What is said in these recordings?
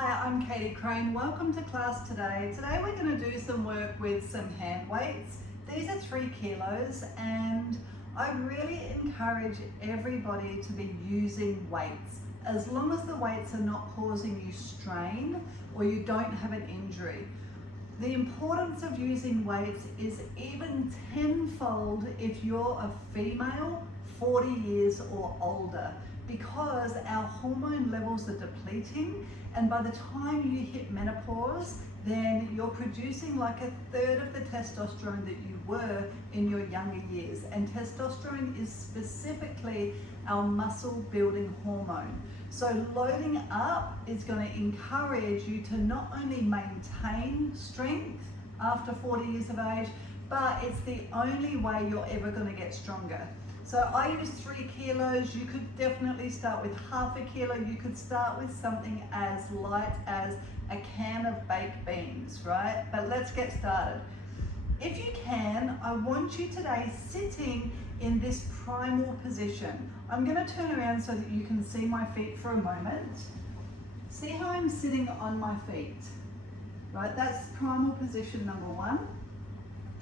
Hi, I'm Katie Crane. Welcome to class today. Today we're going to do some work with some hand weights. These are 3 kilos and I really encourage everybody to be using weights as long as the weights are not causing you strain or you don't have an injury. The importance of using weights is even tenfold if you're a female 40 years or older, because our hormone levels are depleting, and by the time you hit menopause, then you're producing like 1/3 of the testosterone that you were in your younger years. And testosterone is specifically our muscle building hormone. So loading up is going to encourage you to not only maintain strength after 40 years of age, but it's the only way you're ever going to get stronger. So I use 3 kilos. You could definitely start with 1/2 kilo. You could start with something as light as a can of baked beans, right? But let's get started. If you can, I want you today sitting in this primal position. I'm going to turn around so that you can see my feet for a moment. See how I'm sitting on my feet, right? That's primal position number 1.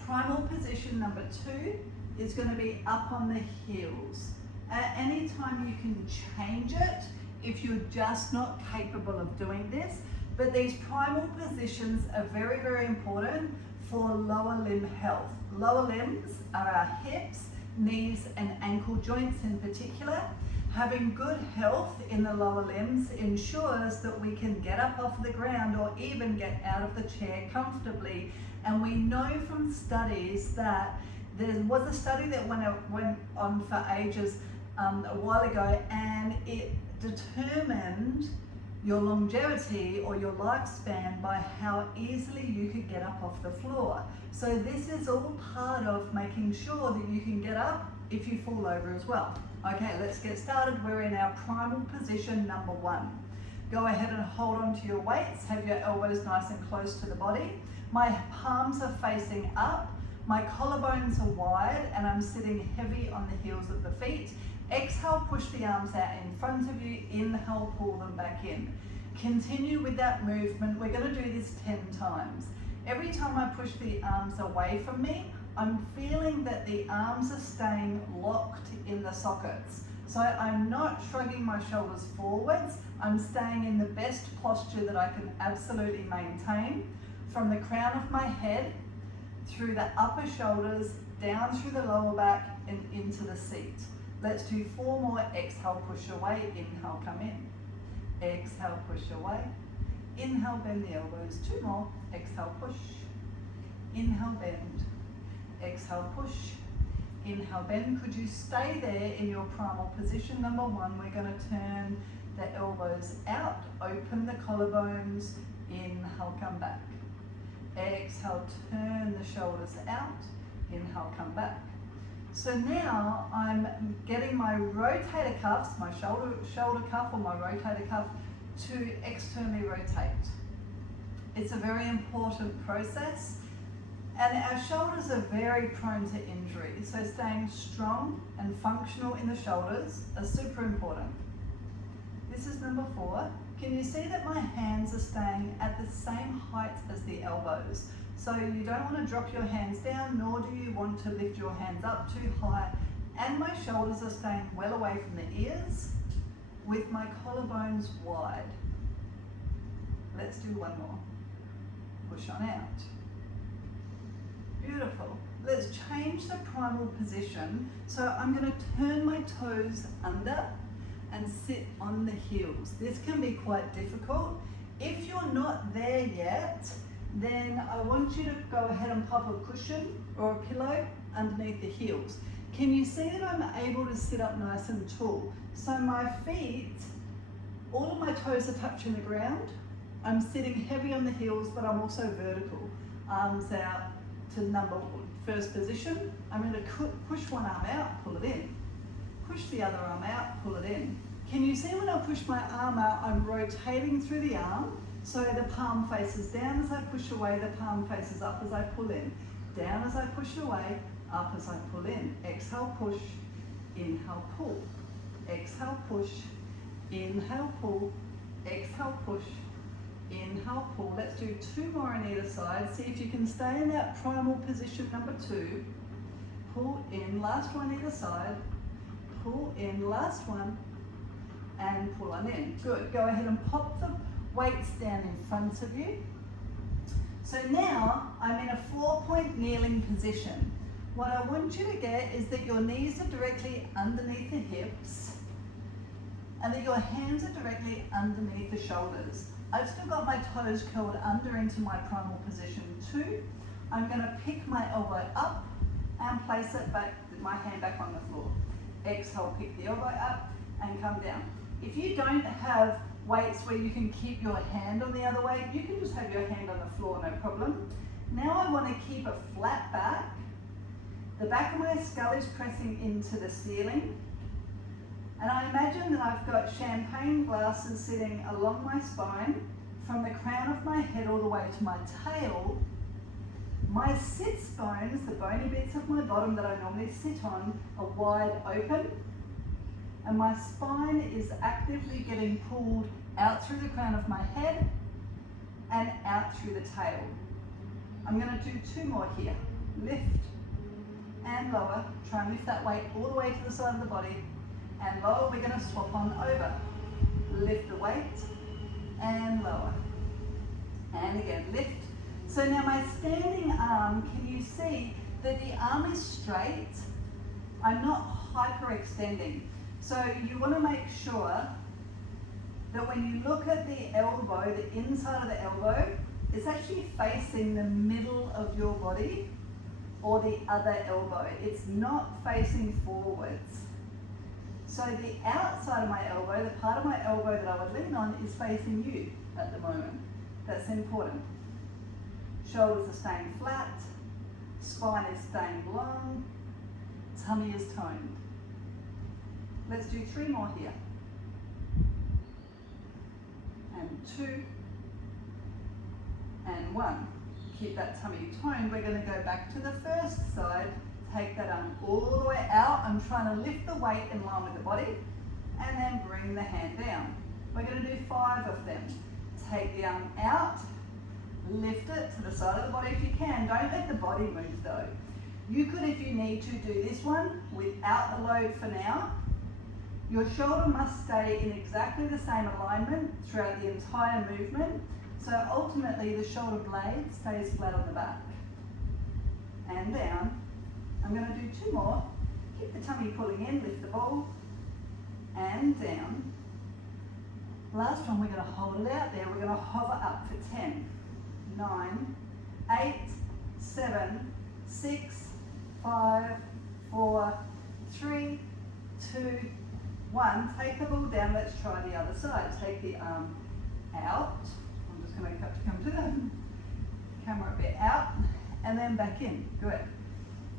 Primal position number 2 is going to be up on the heels. At any time you can change it if you're just not capable of doing this, but these primal positions are very, very important for lower limb health. Lower limbs are our hips, knees and ankle joints in particular. Having good health in the lower limbs ensures that we can get up off the ground or even get out of the chair comfortably. And we know from studies that there was a study that went on for ages a while ago, and it determined your longevity or your lifespan by how easily you could get up off the floor. So this is all part of making sure that you can get up if you fall over as well. Okay, let's get started. We're in our primal position number 1. Go ahead and hold on to your weights. Have your elbows nice and close to the body. My palms are facing up. My collarbones are wide and I'm sitting heavy on the heels of the feet. Exhale, push the arms out in front of you. Inhale, pull them back in. Continue with that movement. We're going to do this 10 times. Every time I push the arms away from me, I'm feeling that the arms are staying locked in the sockets. So I'm not shrugging my shoulders forwards. I'm staying in the best posture that I can absolutely maintain, from the crown of my head through the upper shoulders, down through the lower back and into the seat. Let's do 4 more. Exhale, push away. Inhale, come in. Exhale, push away. Inhale, bend the elbows. 2 more. Exhale, push. Inhale, bend. Exhale, push. Inhale, bend. Could you stay there in your primal position number 1? We're going to turn the elbows out, open the collarbones. Inhale, come back. Exhale, turn the shoulders out. Inhale, come back. So now I'm getting my rotator cuffs, my shoulder cuff or my rotator cuff, to externally rotate. It's a very important process, and our shoulders are very prone to injury. So staying strong and functional in the shoulders are super important. This is number 4. Can you see that my hands are staying at the same height as the elbows? So you don't want to drop your hands down, nor do you want to lift your hands up too high. And my shoulders are staying well away from the ears with my collarbones wide. Let's do 1 more. Push on out. Beautiful. Let's change the primal position. So I'm going to turn my toes under and sit on the heels. This can be quite difficult. If you're not there yet, then I want you to go ahead and pop a cushion or a pillow underneath the heels. Can you see that I'm able to sit up nice and tall? So my feet, all of my toes are touching the ground. I'm sitting heavy on the heels, but I'm also vertical. Arms out to first position. I'm going to push one arm out, pull it in. Push the other arm out, pull it in. Can you see when I push my arm out, I'm rotating through the arm, so the palm faces down as I push away, the palm faces up as I pull in. Down as I push away, up as I pull in. Exhale, push. Inhale, pull. Exhale, push. Inhale, pull. Exhale, push. Inhale, pull. Let's do 2 more on either side. See if you can stay in that primal position, number 2. Pull in, last one either side. Pull in, last one. And pull on in. Good. Go ahead and pop the weights down in front of you. So now I'm in a 4-point kneeling position. What I want you to get is that your knees are directly underneath the hips and that your hands are directly underneath the shoulders. I've still got my toes curled under into my primal position 2. I'm going to pick my elbow up and place it back, my hand back on the floor. Exhale, pick the elbow up and come down. If you don't have weights where you can keep your hand on the other way, you can just have your hand on the floor, no problem. Now I want to keep a flat back. The back of my skull is pressing into the ceiling. And I imagine that I've got champagne glasses sitting along my spine from the crown of my head all the way to my tail. My sits bones, the bony bits of my bottom that I normally sit on, are wide open. And my spine is actively getting pulled out through the crown of my head and out through the tail. I'm going to do 2 more here. Lift and lower. Try and lift that weight all the way to the side of the body. And lower, we're going to swap on over. Lift the weight and lower. And again, lift. So now my standing arm, can you see that the arm is straight? I'm not hyperextending. So you want to make sure that when you look at the elbow, the inside of the elbow, it's actually facing the middle of your body or the other elbow. It's not facing forwards. So the outside of my elbow, the part of my elbow that I would lean on, is facing you at the moment. That's important. Shoulders are staying flat, spine is staying long, tummy is toned. Let's do 3 more here. And 2. And 1. Keep that tummy toned. We're going to go back to the first side. Take that arm all the way out. I'm trying to lift the weight in line with the body. And then bring the hand down. We're going to do 5 of them. Take the arm out. Lift it to the side of the body if you can. Don't let the body move though. You could, if you need to, do this one without the load for now. Your shoulder must stay in exactly the same alignment throughout the entire movement. So ultimately the shoulder blade stays flat on the back. And down. I'm going to do 2 more. Keep the tummy pulling in, lift the ball. And down. Last one, we're going to hold it out there. We're going to hover up for 10, 9, 8, 7, 6, 5, 4, 3, 2, 1. Take the ball down. Let's try the other side. Take the arm out. I'm just going to come to the camera a bit out and then back in. Good.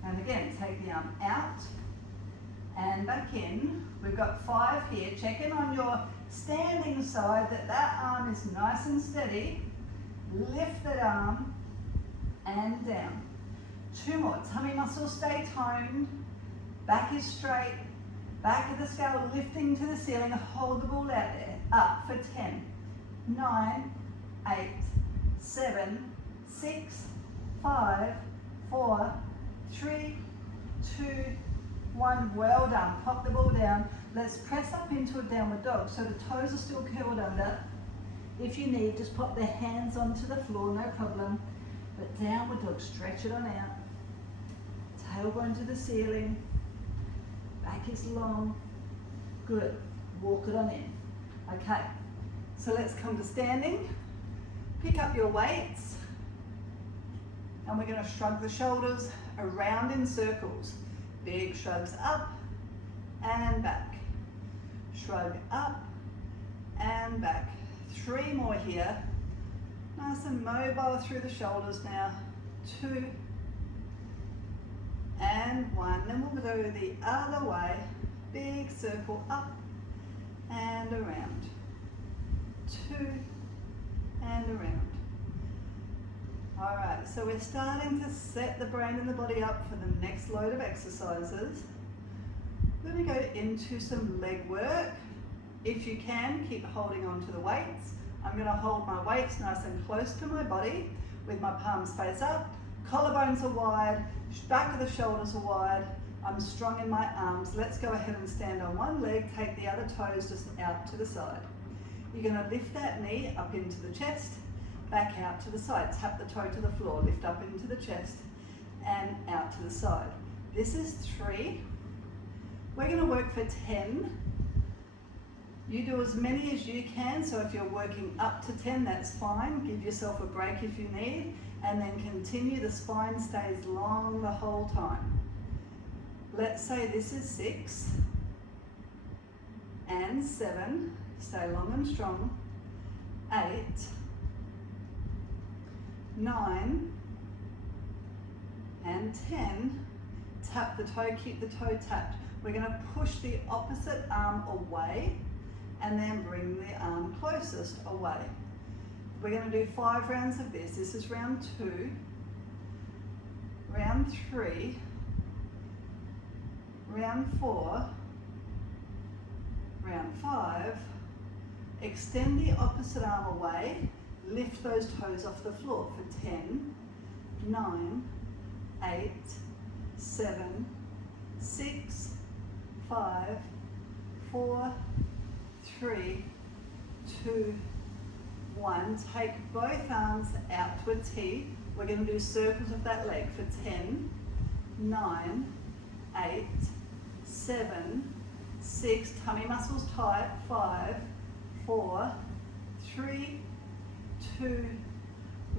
And again, take the arm out and back in. We've got 5 here. Check in on your standing side that arm is nice and steady. Lift that arm and down. 2 more. Tummy muscles stay toned. Back is straight. Back of the skull lifting to the ceiling. Hold the ball out there. Up for 10, 9, 8, 7, 6, 5, 4, 3, 2, 1. Well done. Pop the ball down. Let's press up into a downward dog. So the toes are still curled under. If you need, just pop the hands onto the floor, no problem. But downward dog, stretch it on out. Tailbone to the ceiling. Back is long. Good. Walk it on in. Okay. So let's come to standing. Pick up your weights. And we're going to shrug the shoulders around in circles. Big shrugs up and back. Shrug up and back. 3 more here. Nice and mobile through the shoulders now. 2 and 1. Then we'll go the other way. Big circle up and around. 2 and around. All right, so we're starting to set the brain and the body up for the next load of exercises. We're going to go into some leg work. If you can, keep holding on to the weights. I'm going to hold my weights nice and close to my body with my palms face up, collarbones are wide, back of the shoulders are wide, I'm strong in my arms. Let's go ahead and stand on one leg, take the other toes just out to the side. You're going to lift that knee up into the chest, back out to the side. Tap the toe to the floor, lift up into the chest and out to the side. This is 3. We're going to work for 10. You do as many as you can, so if you're working up to 10, that's fine. Give yourself a break if you need, and then continue. The spine stays long the whole time. Let's say this is 6 and 7, stay long and strong, 8, 9 and 10, tap the toe, keep the toe tapped. We're going to push the opposite arm away and then bring the arm closest away. We're going to do 5 rounds of this. This is round 2, round 3, round 4, round 5, extend the opposite arm away, lift those toes off the floor for 10, 9, 8, 7, 6, 5, 4, 3, 2, 1. Take both arms out to a T. We're going to do circles of that leg for 10, 9, 8, 7, 6, tummy muscles tight, 5, 4, 3, 2,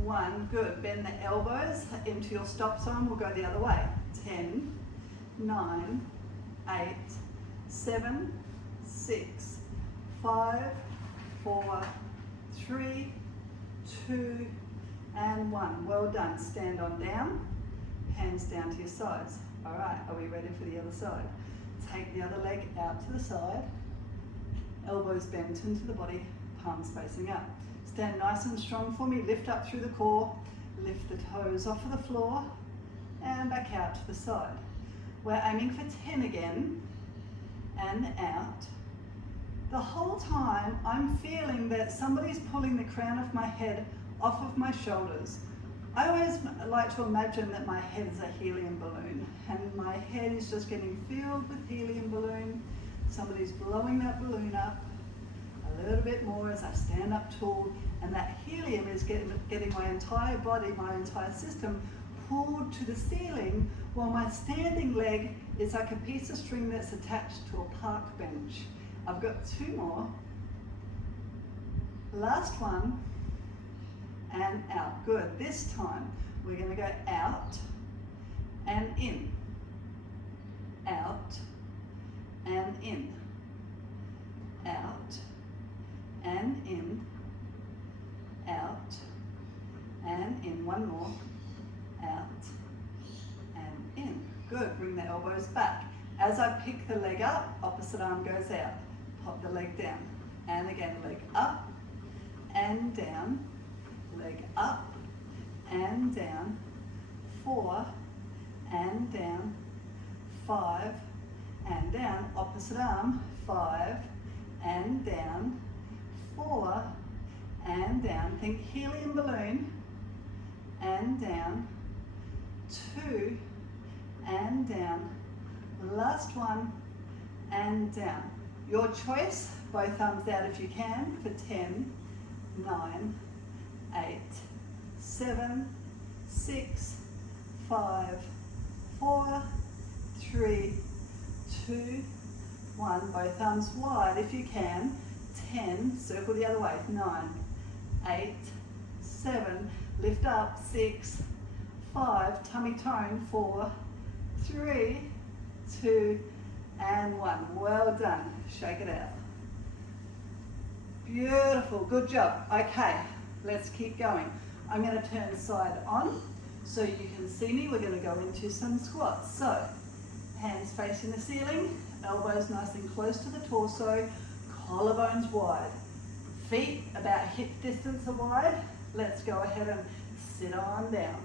1. Good. Bend the elbows into your stop sign. We'll go the other way. 10, 9, 8, 7, 6, 5, 4, 3, 2, and 1. Well done. Stand on down, hands down to your sides. All right, are we ready for the other side? Take the other leg out to the side, elbows bent into the body, palms facing up. Stand nice and strong for me, lift up through the core, lift the toes off of the floor, and back out to the side. We're aiming for 10 again, and out. The whole time I'm feeling that somebody's pulling the crown of my head off of my shoulders. I always like to imagine that my head is a helium balloon and my head is just getting filled with helium balloon. Somebody's blowing that balloon up a little bit more as I stand up tall, and that helium is getting my entire body, my entire system pulled to the ceiling, while my standing leg is like a piece of string that's attached to a park bench. I've got 2 more. Last one. And out. Good. This time we're going to go out and in, out and in, out and in, out and in. One more. Out and in. Good. Bring the elbows back. As I pick the leg up, opposite arm goes out. Pop the leg down. And again, leg up and down. Leg up and down, 4 and down, 5 and down, opposite arm, 5 and down, 4 and down. Think helium balloon and down, 2 and down, last one and down. Your choice, both arms out if you can, for 10, 9, 8, 7, 6, 5, 4, 3, 2, 1. Both arms wide if you can. 10, circle the other way. 9, 8, 7, lift up. 6, 5, tummy tone. 4, 3, 2, and 1. Well done. Shake it out. Beautiful. Good job. Okay. Let's keep going. I'm going to turn side on so you can see me. We're going to go into some squats. So, hands facing the ceiling, elbows nice and close to the torso, collarbones wide, feet about hip distance wide. Let's go ahead and sit on down.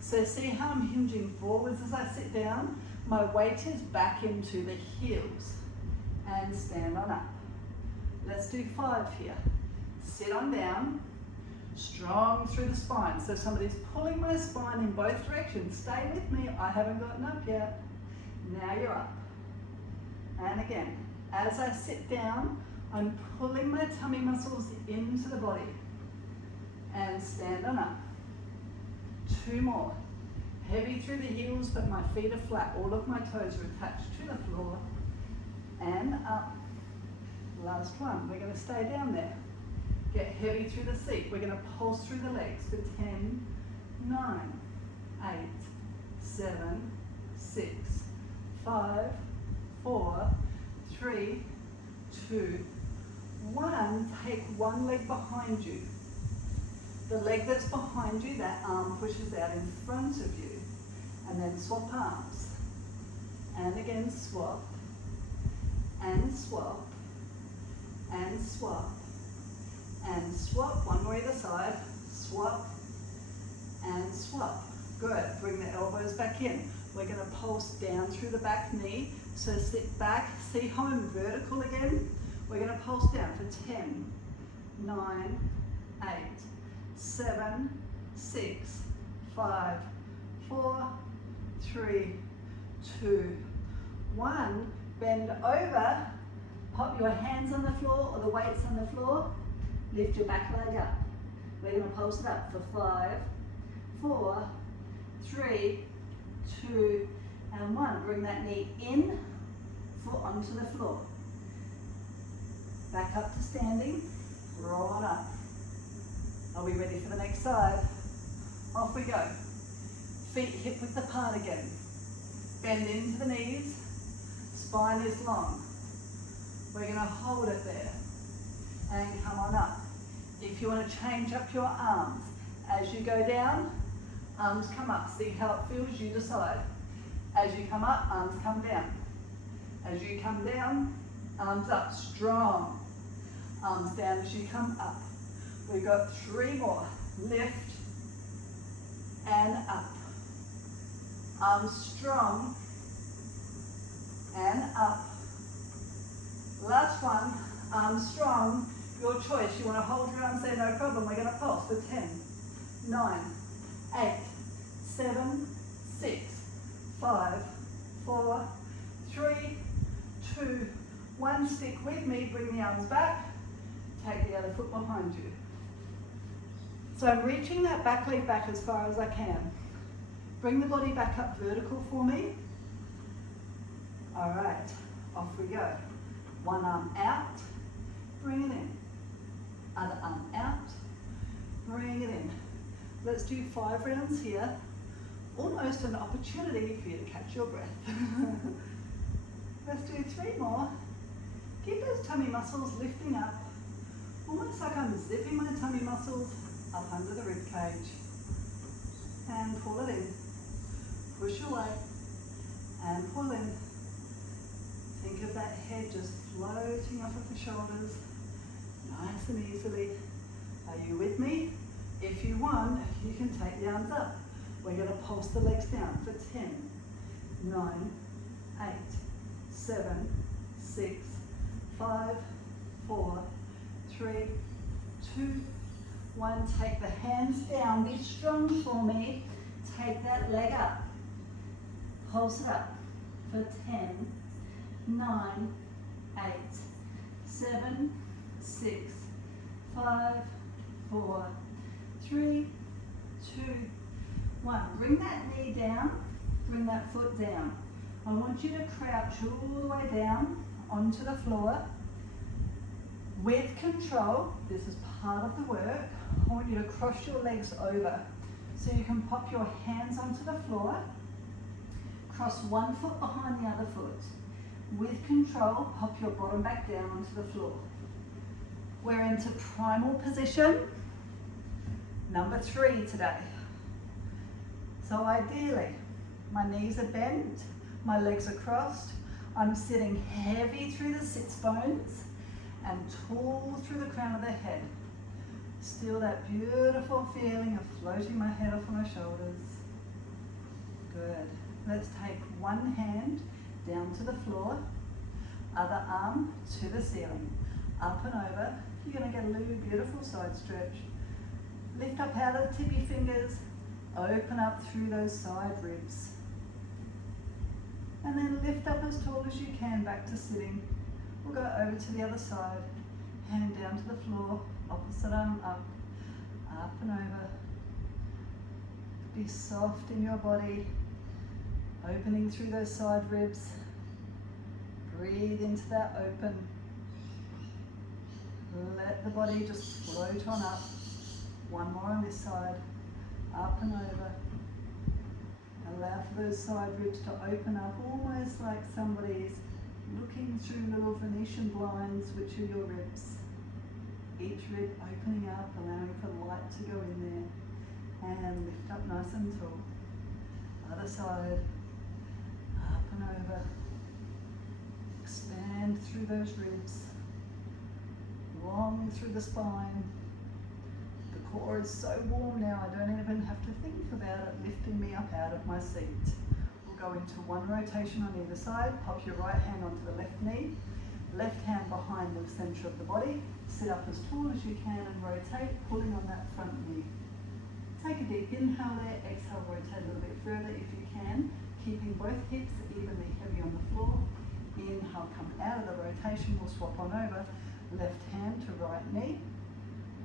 So see how I'm hinging forwards as I sit down? My weight is back into the heels and stand on up. Let's do 5 here. Sit on down, strong through the spine. So somebody's pulling my spine in both directions. Stay with me, I haven't gotten up yet. Now you're up. And again, as I sit down, I'm pulling my tummy muscles into the body. And stand on up. 2 more. Heavy through the heels, but my feet are flat. All of my toes are attached to the floor. And up. Last one. We're going to stay down there. Get heavy through the seat. We're going to pulse through the legs for 10, 9, 8, 7, 6, 5, 4, 3, 2, 1. Take one leg behind you. The leg that's behind you, that arm pushes out in front of you. And then swap arms. And again swap. And swap. And swap. And swap. One more either side. Swap. And swap. Good. Bring the elbows back in. We're going to pulse down through the back knee. So sit back. See how I'm vertical again? We're going to pulse down for 10, 9, 8, 7, 6, 5, 4, 3, 2, 1. Bend over. Pop your hands on the floor or the weights on the floor. Lift your back leg up. We're going to pulse it up for 5, 4, 3, 2, and 1. Bring that knee in, foot onto the floor. Back up to standing. Roll on up. Are we ready for the next side? Off we go. Feet hip width apart again. Bend into the knees. Spine is long. We're going to hold it there. And come on up. If you want to change up your arms, as you go down, arms come up. See how it feels, you decide. As you come up, arms come down. As you come down, arms up, strong. Arms down as you come up. We've got 3 more. Lift and up. Arms strong and up. Last one, arms strong. Your choice. You want to hold your arms there, no problem. We're going to pulse for 10, 9, 8, 7, 6, 5, 4, 3, 2, 1. Stick with me. Bring the arms back. Take the other foot behind you. So I'm reaching that back leg back as far as I can. Bring the body back up vertical for me. All right, off we go. One arm out, bring it in. Other arm out, bring it in. Let's do 5 rounds here. Almost an opportunity for you to catch your breath. Let's do 3 more. Keep those tummy muscles lifting up. Almost like I'm zipping my tummy muscles up under the rib cage. And pull it in. Push away. And pull in. Think of that head just floating off of the shoulders. Nice and easily. Are you with me? If you want, you can take the arms up. We're going to pulse the legs down for 10, 9, 8, 7, 6, 5, 4, 3, 2, 1. Take the hands down. Be strong for me. Take that leg up. Pulse it up for 10, 9, 8, 7, 6, 5, 4, 3, 2, 1. Bring that knee down. Bring that foot down. I want you to crouch all the way down onto the floor. With control, this is part of the work, I want you to cross your legs over. So you can pop your hands onto the floor, cross one foot behind the other foot. With control, pop your bottom back down onto the floor. We're into primal position, number 3 today. So ideally, my knees are bent, my legs are crossed, I'm sitting heavy through the sits bones and tall through the crown of the head. Still that beautiful feeling of floating my head off my shoulders. Good. Let's take one hand down to the floor. Other arm to the ceiling. Up and over. You're going to get a little beautiful side stretch. Lift up out of the tippy fingers. Open up through those side ribs. And then lift up as tall as you can back to sitting. We'll go over to the other side. Hand down to the floor. Opposite arm up. Up and over. Be soft in your body. Opening through those side ribs. Breathe into that open. Let the body just float on up. One more on this side. Up and over. Allow for those side ribs to open up, almost like somebody's looking through little Venetian blinds, which are your ribs. Each rib opening up, allowing for light to go in there. And lift up nice and tall. Other side. Up and over. Expand through those ribs. Long through the spine. The core is so warm now, I don't even have to think about it lifting me up out of my seat. We'll go into one rotation on either side. Pop your right hand onto the left knee. Left hand behind the center of the body. Sit up as tall as you can and rotate, pulling on that front knee. Take a deep inhale there. Exhale, rotate a little bit further if you can. Keeping both hips evenly heavy on the floor. Inhale, come out of the rotation. We'll swap on over. Left hand to right knee.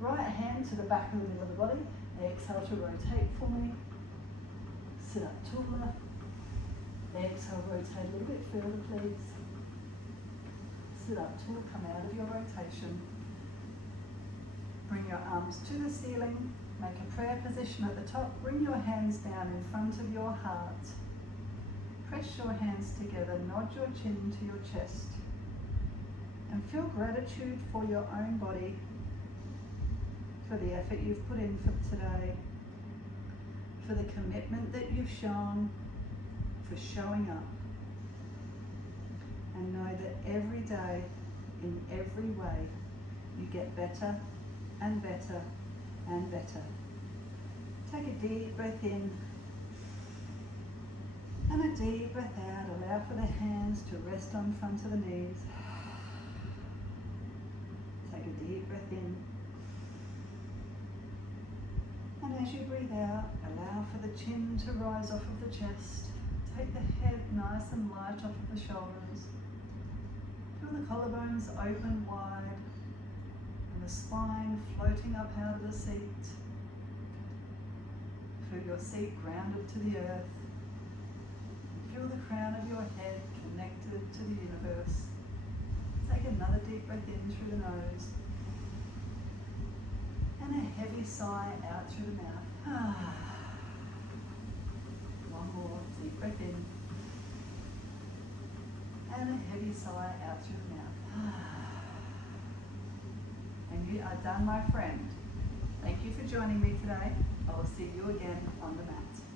Right hand to the back of the middle of the body. Exhale to rotate for me. Sit up taller. Exhale, rotate a little bit further, please. Sit up tall, come out of your rotation. Bring your arms to the ceiling. Make a prayer position at the top. Bring your hands down in front of your heart. Press your hands together. Nod your chin to your chest. And feel gratitude for your own body, for the effort you've put in for today, for the commitment that you've shown, for showing up. And know that every day, in every way, you get better and better and better. Take a deep breath in and a deep breath out. Allow for the hands to rest on front of the knees. Take a deep breath in. And as you breathe out, allow for the chin to rise off of the chest. Take the head nice and light off of the shoulders. Feel the collarbones open wide and the spine floating up out of the seat. Feel your seat grounded to the earth. Feel the crown of your head connected to the universe. Take another deep breath in through the nose. And a heavy sigh out through the mouth. One more deep breath in. And a heavy sigh out through the mouth. And you are done, my friend. Thank you for joining me today. I will see you again on the mat.